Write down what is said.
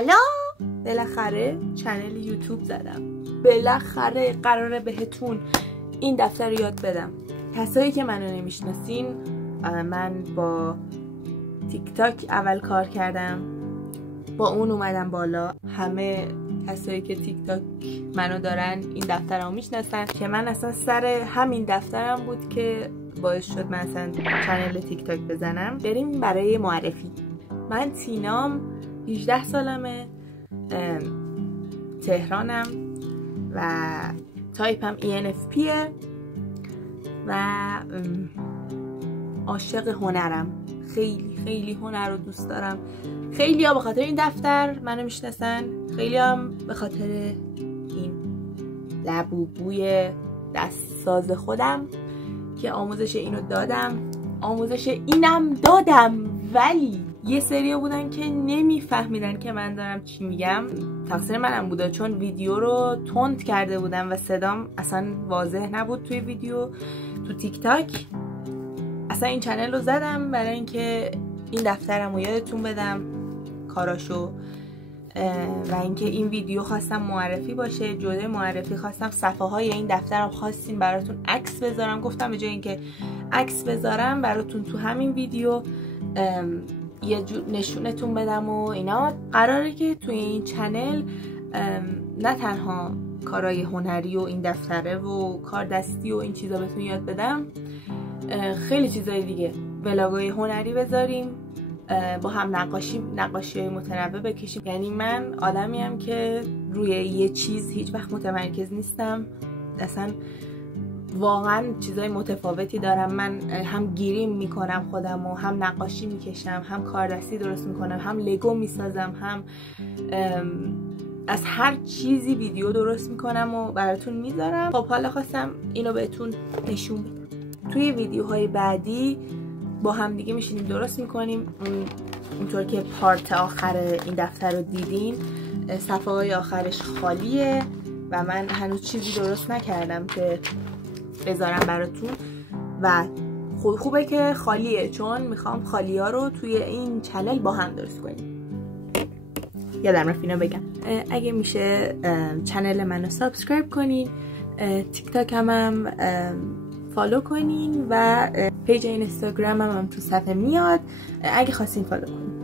سلام، بالاخره چنل یوتیوب زدم. بالاخره قراره بهتون این دفتر رو یاد بدم. کسایی که منو نمیشناسین، من با تیک تاک اول کار کردم، با اون اومدم بالا. همه کسایی که تیک تاک منو دارن این دفتر رو میشناسن که من اصلا سر همین دفترم بود که باعث شد من اصلا چنل تیک تاک بزنم. بریم برای معرفی. من تینام، 18 سالمه، تهرانم و تایپم ENFPه و عاشق هنرم. خیلی هنر رو دوست دارم. خیلی ها به خاطر این دفتر منو میشناسن، خیلی هم به خاطر این لبوبوی دستساز خودم که آموزش اینو دادم، آموزش اینم دادم. ولی یه سری بودن که نمیفهمیدن که من دارم چی میگم. تقصیر منم بوده، چون ویدیو رو تند کرده بودم و صدام اصلا واضح نبود توی ویدیو. تو تیک تاک اصلا این چنل رو زدم برای اینکه این دفترم رو یادتون بدم کاراشو، و اینکه این ویدیو خواستم معرفی باشه. جلوی معرفی خواستم صفحه های این دفترم خواستین براتون عکس بذارم. گفتم به جای اینکه عکس بذارم براتون تو همین ویدیو یه جور نشونتون بدم و اینا. قراره که توی این چنل نه تنها کارهای هنری و این دفتره و کار دستی و این چیزا بهتون یاد بدم، خیلی چیزای دیگه، ولاگای هنری بذاریم، با هم نقاشی متنوع بکشیم. یعنی من آدمیم که روی یه چیز هیچ وقت متمرکز نیستم، اصلا واقعا چیزای متفاوتی دارم. من هم گیریم میکنم خودم و هم نقاشی میکشم، هم کاردستی درست میکنم، هم لگو میسازم، هم از هر چیزی ویدیو درست میکنم و براتون میذارم. خب حالا خواستم اینو بهتون نشون بدم. توی ویدیوهای بعدی با هم دیگه میشینیم درست میکنیم. اونطور که پارت آخر این دفتر رو دیدین، صفحه های آخرش خالیه و من هنوز چیزی درست نکردم که بذارم براتون و خوبه که خالیه، چون میخوام خالی ها رو توی این چنل با هم درست کنیم. یادم رفت اینو بگم. اگه میشه چنل منو سابسکرایب کنین، تیک تاک هم فالو کنین و پیج اینستاگرام هم تو صفحه میاد، اگه خواستین فالو کنین.